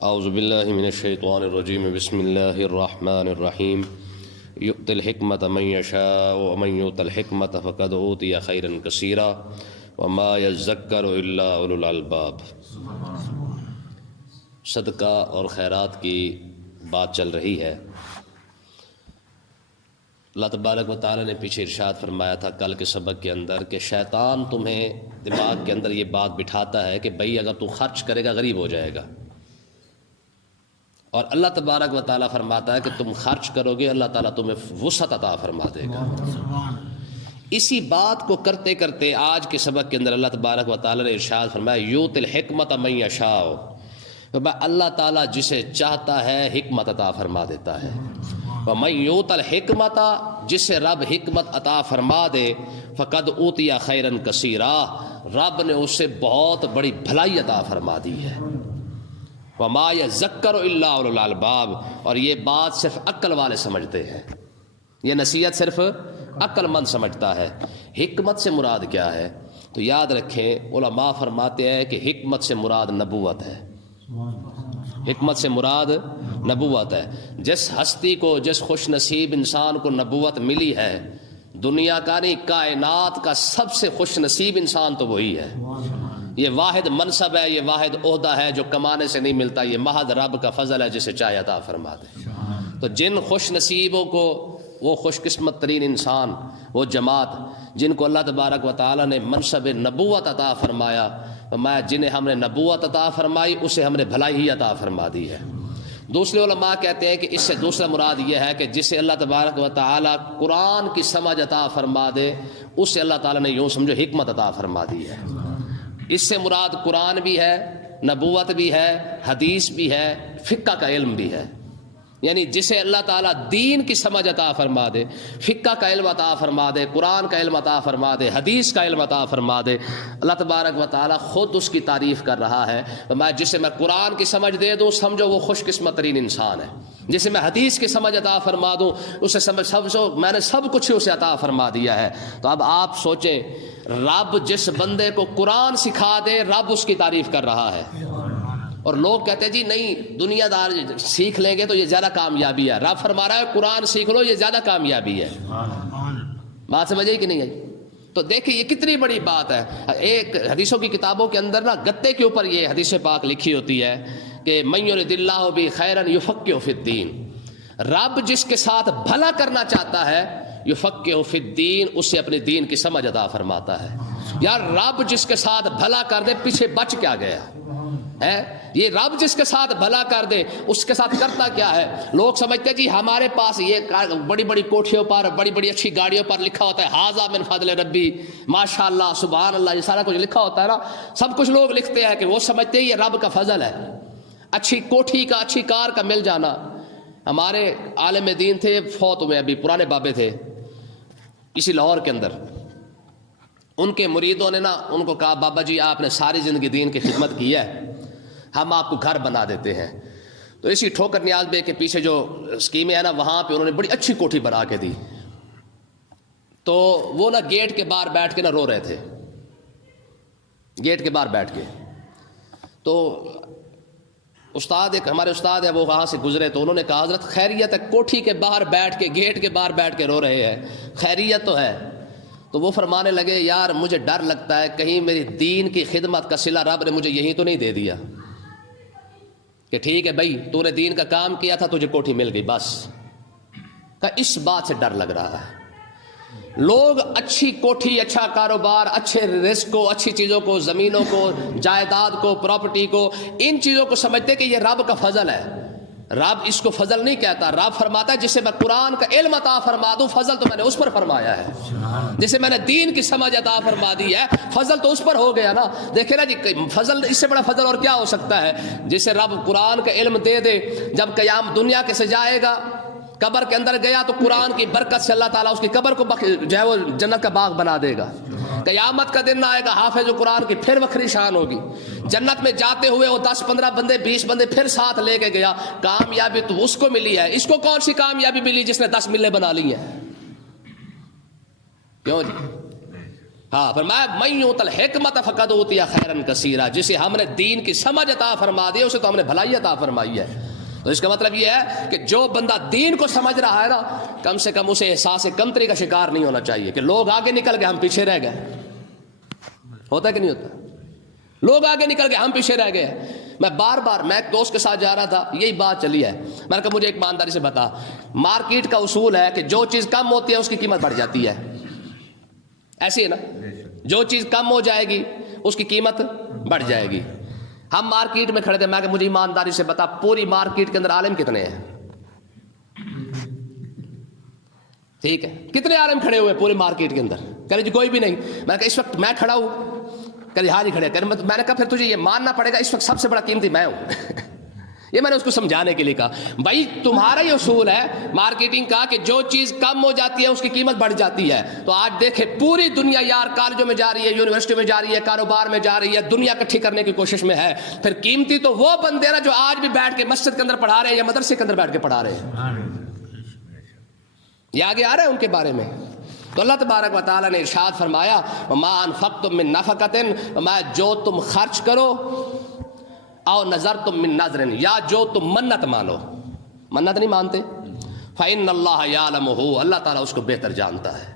اعوذ باللہ من الشیطان الرجیم بسم اللہ الرحمن الرحیم یؤتی الحکمت من یشاء ومن یؤت الحکمت فقد اوتی خیرا کثیرا وما یذکر الا اولو الالباب۔ صدقہ اور خیرات کی بات چل رہی ہے۔ اللہ تبارک و تعالیٰ نے پیچھے ارشاد فرمایا تھا کل کے سبق کے اندر کہ شیطان تمہیں دماغ کے اندر یہ بات بٹھاتا ہے کہ بھئی اگر تو خرچ کرے گا غریب ہو جائے گا، اور اللہ تبارک و تعالیٰ فرماتا ہے کہ تم خرچ کرو گے اللہ تعالیٰ تمہیں وسعت عطا فرما دے گا۔ اسی بات کو کرتے کرتے آج کے سبق کے اندر اللہ تبارک و تعالیٰ نے ارشاد فرمایا یؤتی الحکمت من یشاء، اللہ تعالیٰ جسے چاہتا ہے حکمت عطا فرما دیتا ہے۔ ومن یؤت الحکمت، جسے رب حکمت عطا فرما دے، فقد اوتی خیرا کثیرا، رب نے اسے بہت بڑی بھلائی عطا فرما دی ہے۔ وما یذکر الا اولو الالباب، اور یہ بات صرف عقل والے سمجھتے ہیں، یہ نصیحت صرف عقل مند سمجھتا ہے۔ حکمت سے مراد کیا ہے؟ تو یاد رکھیں علماء فرماتے ہیں کہ حکمت سے مراد نبوت ہے۔ حکمت سے مراد نبوت ہے۔ جس ہستی کو، جس خوش نصیب انسان کو نبوت ملی ہے، دنیا کا نہیں کائنات کا سب سے خوش نصیب انسان تو وہی ہے۔ یہ واحد منصب ہے، یہ واحد عہدہ ہے جو کمانے سے نہیں ملتا، یہ محض رب کا فضل ہے جسے چاہے عطا فرما دے۔ تو جن خوش نصیبوں کو، وہ خوش قسمت ترین انسان، وہ جماعت جن کو اللہ تبارک و تعالیٰ نے منصب نبوت عطا فرمایا، جنہیں ہم نے نبوت عطا فرمائی اسے ہم نے بھلائی ہی عطا فرما دی ہے۔ دوسرے علماء کہتے ہیں کہ اس سے دوسرا مراد یہ ہے کہ جسے اللہ تبارک و تعالیٰ قرآن کی سمجھ عطا فرما دے، اسے اللہ تعالیٰ نے یوں سمجھو حکمت عطا فرما دی ہے۔ اس سے مراد قرآن بھی ہے، نبوت بھی ہے، حدیث بھی ہے، فقہ کا علم بھی ہے۔ یعنی جسے اللہ تعالیٰ دین کی سمجھ عطا فرما دے، فقہ کا علم عطا فرما دے، قرآن کا علم عطا فرما دے، حدیث کا علم عطا فرما دے، اللہ تبارک و تعالیٰ خود اس کی تعریف کر رہا ہے۔ جسے میں قرآن کی سمجھ دے دوں سمجھو وہ خوش قسمت ترین انسان ہے، جسے میں حدیث کی سمجھ عطا فرما دوں اسے سمجھو میں نے سب کچھ اسے عطا فرما دیا ہے۔ تو اب آپ سوچیں، رب جس بندے کو قرآن سکھا دے رب اس کی تعریف کر رہا ہے، اور لوگ کہتے ہیں جی نہیں دنیا دار سیکھ لیں گے تو یہ زیادہ کامیابی ہے۔ رب فرما رہا ہے قرآن سیکھ لو یہ زیادہ کامیابی ہے۔ بات سمجھے کہ نہیں آئی؟ تو دیکھیں یہ کتنی بڑی بات ہے۔ ایک حدیثوں کی کتابوں کے اندر نا گتے کے اوپر یہ حدیث پاک لکھی ہوتی ہے کہ من یرد اللہ بہ خیرا یفقہہ فی الدین، رب جس کے ساتھ بھلا کرنا چاہتا ہے یفقہہ فی الدین، اسے اپنے دین کی سمجھ عطا فرماتا ہے۔ یار رب جس کے ساتھ بھلا کر دے پیچھے بچ کیا گیا ہے؟ یہ رب جس کے ساتھ بھلا کر دے اس کے ساتھ کرتا کیا ہے؟ لوگ سمجھتے ہیں جی ہمارے پاس یہ بڑی بڑی کوٹھیوں پر، بڑی بڑی اچھی گاڑیوں پر لکھا ہوتا ہے ھذا من فضل ربی، ماشاء اللہ، سبحان اللہ، یہ سارا کچھ لکھا ہوتا ہے نا، سب کچھ لوگ لکھتے ہیں کہ وہ سمجھتے ہیں یہ رب کا فضل ہے، اچھی کوٹھی کا، اچھی کار کا مل جانا۔ ہمارے عالم دین تھے، فوت ہوئے، ابھی پرانے بابے تھے اسی لاہور کے اندر، ان کے مریدوں نے نا ان کو کہا بابا جی آپ نے ساری زندگی دین کی خدمت کی ہے، ہم آپ کو گھر بنا دیتے ہیں۔ تو اسی ٹھوکر نیاز بے کے پیچھے جو اسکیمیں ہیں نا وہاں پہ انہوں نے بڑی اچھی کوٹھی بنا کے دی۔ تو وہ نا گیٹ کے باہر بیٹھ کے نا رو رہے تھے، گیٹ کے باہر بیٹھ کے۔ تو استاد، ایک ہمارے استاد ہیں، وہ وہاں سے گزرے تو انہوں نے کہا حضرت خیریت ہے؟ کوٹھی کے باہر بیٹھ کے، گیٹ کے باہر بیٹھ کے رو رہے ہیں، خیریت تو ہے؟ تو وہ فرمانے لگے یار مجھے ڈر لگتا ہے کہیں میری دین کی خدمت کا صلہ رب نے مجھے یہی تو نہیں دے دیا کہ ٹھیک ہے بھائی تو نے دین کا کام کیا تھا تجھے کوٹھی مل گئی بس۔ کہ اس بات سے ڈر لگ رہا ہے۔ لوگ اچھی کوٹھی، اچھا کاروبار، اچھے رزق کو، اچھی چیزوں کو، زمینوں کو، جائیداد کو، پراپرٹی کو، ان چیزوں کو سمجھتے کہ یہ رب کا فضل ہے۔ رب اس کو فضل نہیں کہتا، رب فرماتا ہے جسے میں قرآن کا علم عطا فرما دوں فضل تو میں نے اس پر فرمایا ہے، جسے میں نے دین کی سمجھ عطا فرما دی ہے فضل تو اس پر ہو گیا نا۔ دیکھیں نا جی فضل، اس سے بڑا فضل اور کیا ہو سکتا ہے؟ جسے رب قرآن کا علم دے دے، جب قیام دنیا کے سے جائے گا قبر کے اندر گیا تو قرآن کی برکت سے اللہ تعالیٰ اس کی قبر کو جو ہے وہ جنت کا باغ بنا دے گا۔ قیامت کا دن آئے گا، حافظ قرآن کی پھر وکری شان ہوگی۔ جنت میں جاتے ہوئے وہ 10-15 بندے، 20 بندے پھر ساتھ لے کے گیا، کامیابی تو اس کو ملی ہے، اس کو کون سی کامیابی ملی جس نے 10 ملیں بنا لی ہیں؟ کیوں جی؟ ہاں فرمایا من یؤت الحکمت فقد اوتی خیرا کثیرا، جسے ہم نے دین کی سمجھ عطا فرما دی اسے تو ہم نے بھلائی عطا فرمائی ہے۔ تو اس کا مطلب یہ ہے کہ جو بندہ دین کو سمجھ رہا ہے نا، کم سے کم اسے احساس کمتری کا شکار نہیں ہونا چاہیے کہ لوگ آگے نکل گئے ہم پیچھے رہ گئے۔ ہوتا ہے کہ نہیں ہوتا؟ لوگ آگے نکل گئے ہم پیچھے رہ گئے۔ میں ایک دوست کے ساتھ جا رہا تھا، یہی بات چلی ہے، میں نے کہا مجھے ایک ایمانداری سے بتا، مارکیٹ کا اصول ہے کہ جو چیز کم ہوتی ہے اس کی قیمت بڑھ جاتی ہے، ایسی ہے نا؟ جو چیز کم ہو جائے گی اس کی قیمت بڑھ جائے گی۔ ہم مارکیٹ میں کھڑے تھے، میں کہ مجھے ایمانداری سے بتا پوری مارکیٹ کے اندر عالم کتنے ہیں؟ ٹھیک ہے، کتنے عالم کھڑے ہوئے پوری مارکیٹ کے اندر؟ کہہ رہے جی کوئی بھی نہیں۔ میں نے کہا اس وقت میں کھڑا ہوں؟ کہ ہاں جی کھڑے۔ میں نے کہا پھر تجھے یہ ماننا پڑے گا اس وقت سب سے بڑا قیمتی میں ہوں۔ یہ میں نے اس کو سمجھانے کے لیے کہا بھائی تمہارا یہ اصول ہے مارکیٹنگ کا کہ جو چیز کم ہو جاتی ہے اس کی قیمت بڑھ جاتی ہے، تو آج دیکھیں پوری دنیا یار کالجوں میں جا رہی ہے، یونیورسٹی میں جا رہی ہے، کاروبار میں جا رہی ہے، دنیا اکٹھی کرنے کی کوشش میں ہے، پھر قیمتی تو وہ بندے نا جو آج بھی بیٹھ کے مسجد کے اندر پڑھا رہے ہیں یا مدرسے کے اندر بیٹھ کے پڑھا رہے ہیں، یہ آگے آ رہا ہے ان کے بارے میں۔ تو اللہ تبارک و تعالیٰ نے ارشاد فرمایا وما انفقتم من نفقۃ، جو تم خرچ کرو، او نظرتم من نظر، یا جو تم منت مانو، منت نہیں مانتے، فإن اللہ یعلمہ، اللہ تعالیٰ اس کو بہتر جانتا ہے۔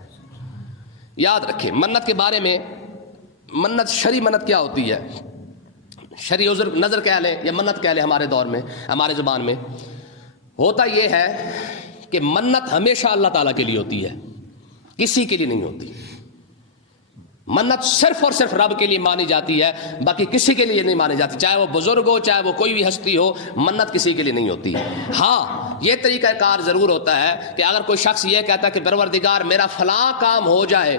یاد رکھیں منت کے بارے میں، منت شرعی منت کیا ہوتی ہے؟ شرعی عذر نظر کہہ لیں یا منت کہہ لیں، ہمارے دور میں ہمارے زبان میں ہوتا یہ ہے کہ منت ہمیشہ اللہ تعالیٰ کے لیے ہوتی ہے، کسی کے لیے نہیں ہوتی۔ منت صرف اور صرف رب کے لیے مانی جاتی ہے، باقی کسی کے لیے نہیں مانی جاتی، چاہے وہ بزرگ ہو چاہے وہ کوئی بھی ہستی ہو، منت کسی کے لیے نہیں ہوتی۔ ہاں یہ طریقہ کار ضرور ہوتا ہے کہ اگر کوئی شخص یہ کہتا ہے کہ پروردگار میرا فلاں کام ہو جائے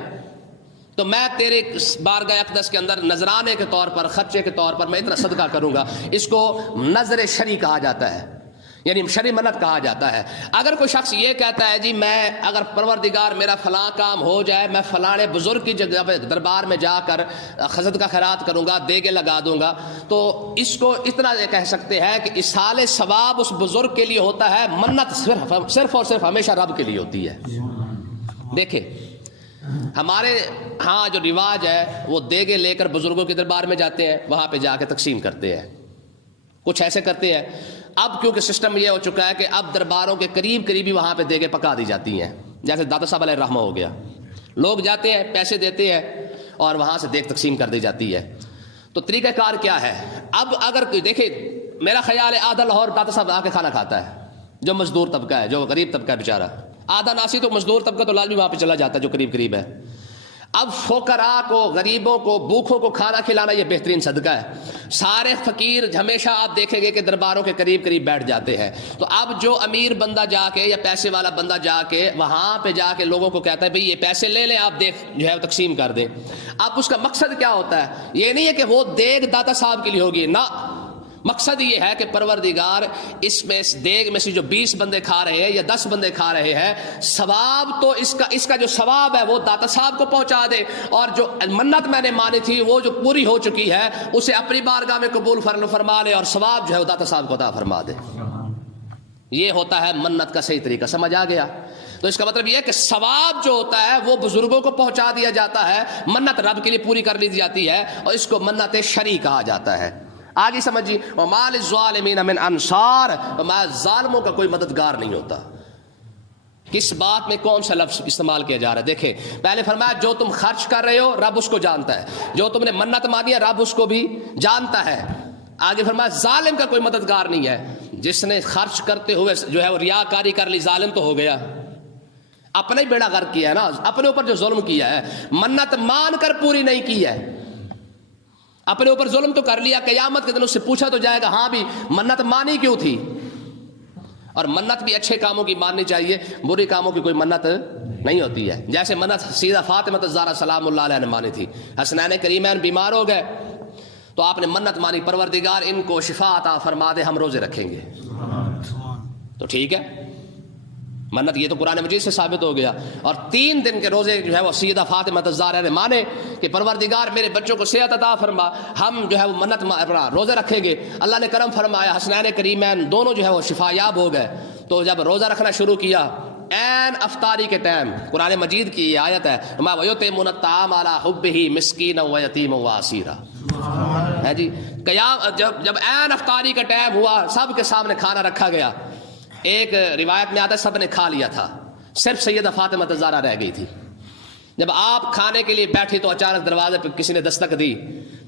تو میں تیرے بارگاہ اقدس کے اندر نذرانے کے طور پر، خرچے کے طور پر میں اتنا صدقہ کروں گا، اس کو نظر شرعی کہا جاتا ہے، یعنی شرعی منت کہا جاتا ہے۔ اگر کوئی شخص یہ کہتا ہے جی میں اگر پروردگار میرا فلاں کام ہو جائے میں فلاں بزرگ کی جگہ پہ دربار میں جا کر خزد کا خیرات کروں گا، دیگے لگا دوں گا، تو اس کو اتنا کہہ سکتے ہیں کہ اصال ثواب اس بزرگ کے لیے ہوتا ہے، منت صرف اور صرف ہمیشہ رب کے لیے ہوتی ہے۔ دیکھیں ہمارے ہاں جو رواج ہے وہ دیگے لے کر بزرگوں کے دربار میں جاتے ہیں، وہاں پہ جا کے تقسیم کرتے ہیں، کچھ ایسے کرتے ہیں۔ اب کیونکہ سسٹم یہ ہو چکا ہے کہ اب درباروں کے قریب قریبی وہاں پہ دیگیں پکا دی جاتی ہیں، جیسے داتا صاحب علیہ الرحمہ ہو گیا، لوگ جاتے ہیں پیسے دیتے ہیں اور وہاں سے دیگ تقسیم کر دی جاتی ہے۔ تو طریقہ کار کیا ہے؟ اب اگر دیکھیں میرا خیال ہے آدھا لاہور داتا صاحب آ کے کھانا کھاتا ہے، جو مزدور طبقہ ہے، جو غریب طبقہ ہے بیچارہ، آدھا ناسی تو مزدور طبقہ تو لازمی وہاں پہ چلا جاتا ہے جو قریب قریب ہے۔ اب فقراء کو، غریبوں کو، بھوکھوں کو کھانا کھلانا یہ بہترین صدقہ ہے۔ سارے فقیر ہمیشہ آپ دیکھیں گے کہ درباروں کے قریب قریب بیٹھ جاتے ہیں، تو اب جو امیر بندہ جا کے یا پیسے والا بندہ جا کے وہاں پہ جا کے لوگوں کو کہتا ہے بھئی یہ پیسے لے لیں آپ، دیکھ جو ہے تقسیم کر دیں۔ اب اس کا مقصد کیا ہوتا ہے؟ یہ نہیں ہے کہ وہ دیگ داتا صاحب کے لیے ہوگی، نہ، مقصد یہ ہے کہ پروردگار اس میں اس دیگ میں سے جو 20 بندے کھا رہے ہیں یا 10 بندے کھا رہے ہیں، ثواب تو اس کا جو ثواب ہے وہ داتا صاحب کو پہنچا دے، اور جو منت میں نے مانی تھی وہ جو پوری ہو چکی ہے اسے اپنی بارگاہ میں قبول فرما لے، اور ثواب جو ہے وہ داتا صاحب کو عطا فرما دے۔ یہ ہوتا ہے منت کا صحیح طریقہ، سمجھ آ گیا؟ تو اس کا مطلب یہ ہے کہ ثواب جو ہوتا ہے وہ بزرگوں کو پہنچا دیا جاتا ہے، منت رب کے لیے پوری کر لی جاتی ہے، اور اس کو منت شرعی کہا جاتا ہے۔ آگے سمجھیے وَمَا لِلظَّالِمِينَ مِنْ أَنصَارٍ، ظالموں کا کوئی مددگار نہیں ہوتا۔ کس بات میں کون سا لفظ استعمال کیا جا رہا ہے؟ دیکھیں پہلے فرمایا جو تم خرچ کر رہے ہو رب اس کو جانتا ہے، جو تم نے منت مانی ہے رب اس کو بھی جانتا ہے۔ آگے فرمایا ظالم کا کوئی مددگار نہیں ہے، جس نے خرچ کرتے ہوئے جو ہے وہ ریاکاری کر لی ظالم تو ہو گیا، اپنے ہی بیڑا غرق کیا ہے نا، اپنے اوپر جو ظلم کیا ہے، منت مان کر پوری نہیں کی ہے، اپنے اوپر ظلم تو کر لیا، قیامت کے دن اس سے پوچھا تو جائے گا ہاں بھی منت مانی کیوں تھی؟ اور منت بھی اچھے کاموں کی ماننی چاہیے، بری کاموں کی کوئی منت نہیں ہوتی ہے۔ جیسے منت سیدہ فاطمہ الزہرا سلام اللہ علیہ نے مانی تھی، حسنین کریمین بیمار ہو گئے تو آپ نے منت مانی پروردگار ان کو شفا عطا فرما دے، ہم روزے رکھیں گے، تو ٹھیک ہے منت، یہ تو قرآن مجید سے ثابت ہو گیا۔ اور 3 دن کے روزے جو ہے وہ سیدہ فاطمہ الزہرا نے مانے کہ پروردگار میرے بچوں کو صحت عطا فرما، ہم جو ہے وہ منت روزے رکھیں گے، اللہ نے کرم فرمایا، حسنین کریمین دونوں جو ہے وہ شفا یاب ہو گئے۔ تو جب روزہ رکھنا شروع کیا عین افطاری کے ٹائم قرآن مجید کی یہ آیت ہے ما ویطعمون الطعام علی حبہ مسکینا و یتیما و اسیرا ہے جی. قیام جب عین افطاری کا ٹائم ہوا سب کے سامنے کھانا رکھا گیا. ایک روایت میں آتا ہے سب نے کھا لیا تھا, صرف سیدہ فاطمہ الزہرا رہ گئی تھی. جب آپ کھانے کے لیے بیٹھی تو اچانک دروازے پہ کسی نے دستک دی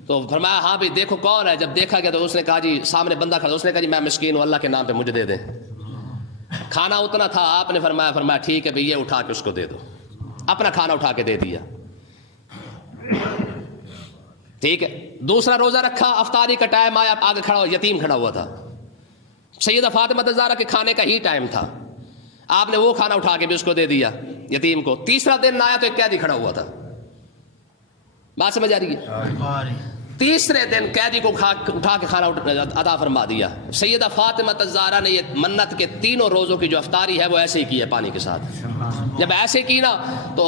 تو فرمایا ہاں بھائی دیکھو کون ہے. جب دیکھا گیا تو اس نے کہا جی سامنے بندہ کھڑا. اس نے کہا جی میں مسکین ہوں, اللہ کے نام پہ مجھے دے دیں. کھانا اتنا تھا, آپ نے فرمایا ٹھیک ہے بھئی یہ اٹھا کے اس کو دے دو. اپنا کھانا اٹھا کے دے دیا. ٹھیک ہے. دوسرا روزہ رکھا, افطاری کا ٹائم آیا, آگے کھڑا ہوا یتیم کھڑا ہوا تھا. سیدہ فاطمہ الزہرا کے کھانے کا ہی ٹائم تھا, آپ نے وہ کھانا اٹھا کے بھی اس کو دے دیا یتیم کو. تیسرا دن آیا تو ایک قیدی کھڑا ہوا تھا. بات سمجھ آ رہی ہے؟ تیسرے دن قیدی کو اٹھا کے کھانا عطا فرما دیا. سیدہ فاطمہ الزہرا نے یہ منت کے تینوں روزوں کی جو افطاری ہے وہ ایسے ہی کی ہے پانی کے ساتھ. جب ایسے کی نا تو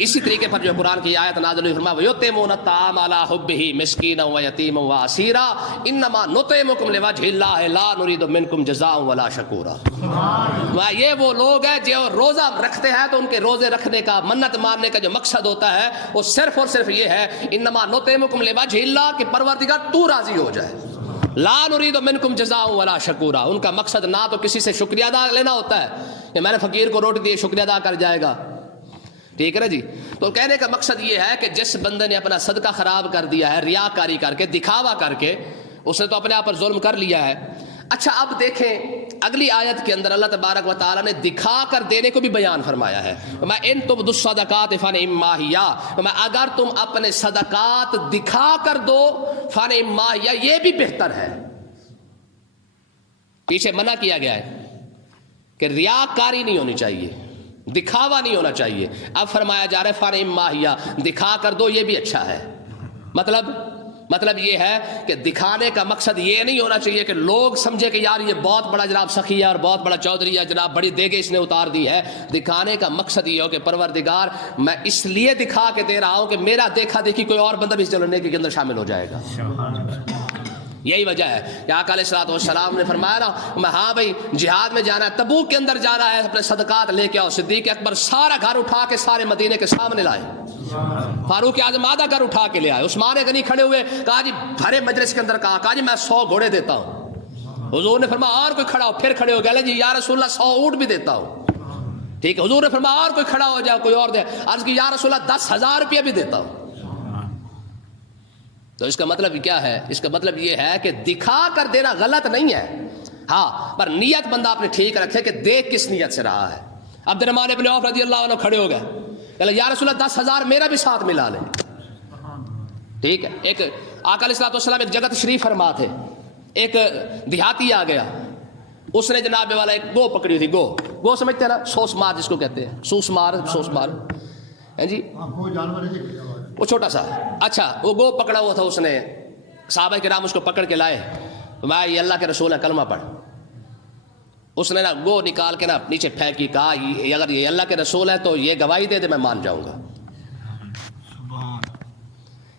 اسی طریقے پر جو قرآن کی آیت نازل ہوئی فرمایا وَيُطْعِمُونَ الطَّعَامَ عَلَىٰ حُبِّهِ مِسْكِينًا وَيَتِيمًا وَأَسِيرًا إِنَّمَا نُطْعِمُكُمْ لِوَجْهِ اللَّهِ لَا نُرِيدُ مِنكُمْ جَزَاءً وَلَا شَكُورًا. یہ وہ لوگ ہیں جو روزہ رکھتے ہیں تو ان کے روزے رکھنے کا منت ماننے کا جو مقصد ہوتا ہے وہ صرف اور صرف یہ ہے انما نطعمکم لوجہ اللہ کہ پروردگار تو راضی ہو جائے. لا نرید منکم جزاء ولا شکورا. ان کا مقصد نہ تو کسی سے شکریہ ادا لینا ہوتا ہے کہ میں نے فقیر کو روٹی دی شکریہ ادا کر جائے گا. ٹھیک ہے نا جی. تو کہنے کا مقصد یہ ہے کہ جس بندے نے اپنا صدقہ خراب کر دیا ہے ریاکاری کر کے, دکھاوا کر کے, اس نے تو اپنے آپ پر ظلم کر لیا ہے. اچھا اب دیکھیں اگلی آیت کے اندر اللہ تبارک و تعالیٰ نے دکھا کر دینے کو بھی بیان فرمایا ہے. میں ان تبدوا الصدقات فنعما ہی, میں اگر تم اپنے صدقات دکھا کر دو فنعما ہی, یہ بھی بہتر ہے. پیچھے منع کیا گیا ہے کہ ریاکاری نہیں ہونی چاہیے, دکھاوا نہیں ہونا چاہیے. اب فرمایا جا رہا ہے فنعما ہی, دکھا کر دو یہ بھی اچھا ہے. مطلب یہ ہے کہ دکھانے کا مقصد یہ نہیں ہونا چاہیے کہ لوگ سمجھے کہ یار یہ بہت بڑا جناب سخی ہے اور بہت بڑا چودھری ہے, جناب بڑی دیگے اس نے اتار دی ہے. دکھانے کا مقصد یہ ہو کہ پروردگار میں اس لیے دکھا کے دے رہا ہوں کہ میرا دیکھا دیکھی کوئی اور بندہ بھی چلو نیکی کے اندر شامل ہو جائے گا. یہی وجہ ہے کہ آقا علیہ الصلوۃ والسلام نے فرمایا نا میں ہاں بھائی جہاد میں جانا ہے, تبوک کے اندر جانا ہے, اپنے صدقات لے کے آؤ. صدیق اکبر سارا گھر اٹھا کے سارے مدینے کے سامنے لائے. فاروق اعظم آدھا گھر اٹھا کے لے آئے. عثمان غنی کھڑے ہوئے, کہا جی بھرے مجلس کے اندر کہا جی میں 100 گھوڑے دیتا ہوں. حضور نے فرمایا اور کوئی کھڑا ہو, پھر کھڑے ہو گئے جی یا رسول اللہ 100 اونٹ بھی دیتا ہوں. ٹھیک ہے. حضور نے فرمایا اور کوئی کھڑا ہو جائے, کوئی اور دے. عرض کی یا رسول اللہ 10,000 روپیہ بھی دیتا ہوں. تو اس کا مطلب کیا ہے؟ اس کا مطلب یہ ہے کہ دکھا کر دینا غلط نہیں ہے, ہاں پر نیت بندہ اپنے ٹھیک رکھے کہ دیکھ کس نیت سے رہا ہے. عبد الرحمن ابن عوف رضی اللہ عنہ کھڑے ہو گئے, کہ یا رسول اللہ 10,000 میرا بھی ساتھ ملا لیں. ٹھیک ہے. ایک آقا علیہ الصلوۃ والسلام ایک جگہ تشریف فرما تھے, ایک دیہاتی آ گیا, اس نے جناب والا ایک گو پکڑی تھی. گو سمجھتے ہیں نا, سوس مار جس کو کہتے ہیں, سوس مار ہے جی, وہ چھوٹا سا. اچھا وہ گو پکڑا ہوا تھا, اس نے صحابہ کرام اس کو پکڑ کے لائے, میں یہ اللہ کے رسول ہے کلمہ پڑھ. اس نے نا گو نکال کے نا نیچے پھینکی, کہا اگر یہ اللہ کے رسول ہے تو یہ گواہی دے دے میں مان جاؤں گا.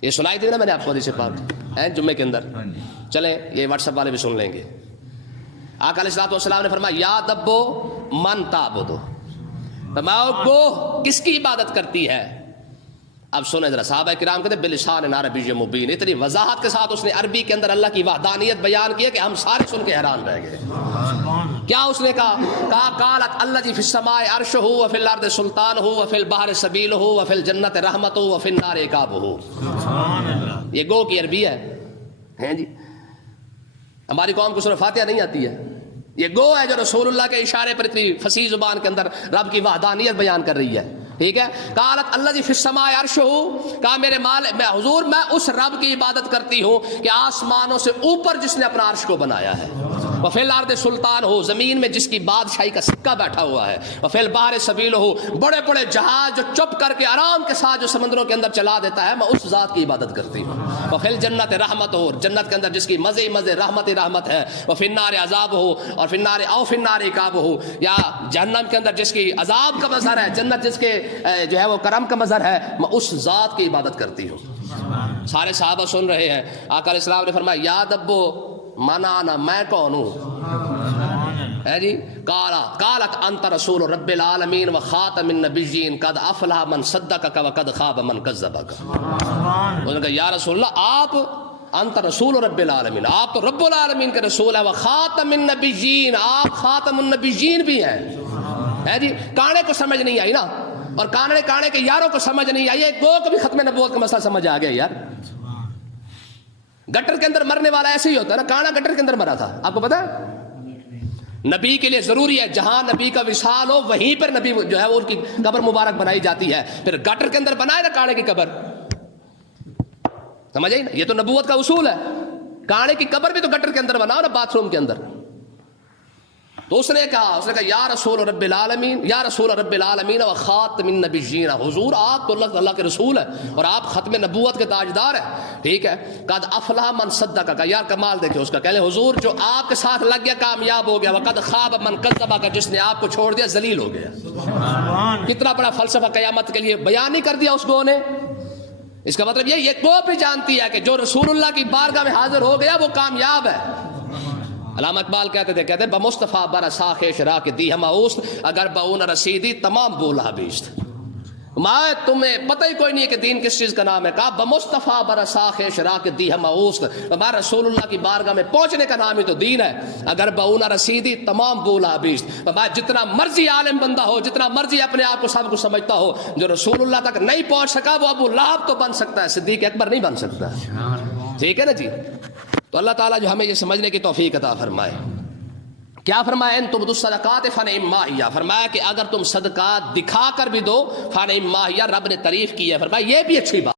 یہ سنائی تھی نا میں نے آپ کو حدیث پاک جمعے کے اندر, چلیں یہ واٹس ایپ والے بھی سن لیں گے. آقا علیہ الصلوۃ والسلام نے فرمایا یا دبو من تعبدو, فرمایا گو کس کی عبادت کرتی ہے. اب سنیں ذرا, صحابہ کرام کہتے بلسان عربی مبین, اتنی وضاحت کے ساتھ اس نے عربی کے اندر اللہ کی وحدانیت بیان کی کہ ہم سارے سن کے حیران رہ گئے. کیا اس نے کہا قالت الذی فی السماء عرشہ وفی الارض سلطانہ وفی البحر سبیلہ وفی الجنۃ رحمتہ وفی النار عقابہ. یہ گو کی عربی ہے جی. ہماری قوم کو سورہ فاتحہ نہیں آتی ہے, یہ گو ہے جو رسول اللہ کے اشارے پر اتنی فصیح زبان کے اندر رب کی وحدانیت بیان کر رہی ہے. ٹھیک ہے. قالت الذی فی السماء عرشہ, کہا میرے میں حضور میں اس رب کی عبادت کرتی ہوں کہ آسمانوں سے اوپر جس نے اپنا عرش کو بنایا ہے, وفی الارض سلطان ہو, زمین میں جس کی بادشاہی کا سکہ بیٹھا ہوا ہے, وفی البحر سبیل ہو, بڑے بڑے جہاز جو چپ کر کے آرام کے ساتھ جو سمندروں کے اندر چلا دیتا ہے, میں اس ذات کی عبادت کرتی ہوں. وفی الجنت رحمت ہو, جنت کے اندر جس کی مزے مزے رحمت ہے. وفی النار عذاب ہو, اور فی النار او فی النار عقاب ہو, یا جہنم کے اندر جس کی عذاب کا مظہر ہے, جنت جس کے جو ہے وہ کرم کا مظہر ہے, میں اس ذات کی عبادت کرتی ہوں. سارے صحابہ سن رہے ہیں. آقا علیہ السلام نے فرمایا یا دبو مانا میں کون ہوں. ہے جی قالت انت رسول رب العالمین و خاتم النبیین قد افلح من صدقک و قد خاب من کذبک. انہوں نے کہا یا رسول اللہ آپ انت رسول رب العالمین، آپ تو رب العالمین کے رسول ہیں، و خاتم النبیین آپ خاتم النبیین بھی ہیں. ہے جی کانے کو سمجھ نہیں آئی نا، اور کانے کے یاروں کو سمجھ نہیں آئی، ایک دو کو بھی ختم نبوت کا مسئلہ سمجھ آ گیا یار. گٹر کے اندر مرنے والا ایسے ہی ہوتا ہے نا، کانا گٹر کے اندر مرا تھا، آپ کو پتا ہے؟ نبی کے لیے ضروری ہے جہاں نبی کا وصال ہو وہیں پر نبی جو ہے وہ ان کی قبر مبارک بنائی جاتی ہے. پھر گٹر کے اندر بنائے نا کانے کی قبر، سمجھ آئی نا؟ یہ تو نبوت کا اصول ہے. کانے کی قبر بھی تو گٹر کے اندر بناؤ نا، باتھ روم کے اندر. تو اس نے کہا یا رسول رب العالمین، یا رسول رب العالمین و خاتم النبیین، حضور آپ تو اللہ کے رسول ہیں اور آپ ختم نبوت کے تاجدار ہیں. ٹھیک ہے، قد افلح من صدقک، یار کمال دیکھیں اس کا. کہہ لیں حضور جو آپ کے ساتھ لگ گیا کامیاب ہو گیا، وقد خاب من کذبک، جس نے آپ کو چھوڑ دیا ذلیل ہو گیا. کتنا بڑا فلسفہ قیامت کے لیے بیان نہیں کر دیا اس گو نے. اس کا مطلب یہ گو بھی جانتی ہے کہ جو رسول اللہ کی بارگاہ میں حاضر ہو گیا وہ کامیاب ہے. علامہ اقبال کہتے تھے بمصطفیٰ برا ساخش را کے دی ہما اوست، اگر باون رسیدی تمام بولا بیشت. ماں تمہیں پتہ ہی کوئی نہیں ہے کہ دین کس چیز کا نام ہے. کہا بمصطفیٰ برا ساخش را کے دی ہما اوست، ہمارا رسول اللہ کی بارگاہ میں پہنچنے کا نام ہی تو دین ہے. اگر باون رسیدی تمام بولا بیشت، جتنا مرضی عالم بندہ ہو، جتنا مرضی اپنے آپ کو سب کچھ سمجھتا ہو، جو رسول اللہ تک نہیں پہنچ سکا وہ ابو لہب تو بن سکتا ہے، صدیق اکبر نہیں بن سکتا. ٹھیک ہے نا جی. تو اللہ تعالیٰ جو ہمیں یہ سمجھنے کی توفیق عطا فرمائے. کیا فرمایا؟ ان تبدوا الصدقات فنعما ہی، فرمایا کہ اگر تم صدقات دکھا کر بھی دو فنعما ہی، رب نے تعریف کی ہے، فرمایا یہ بھی اچھی بات.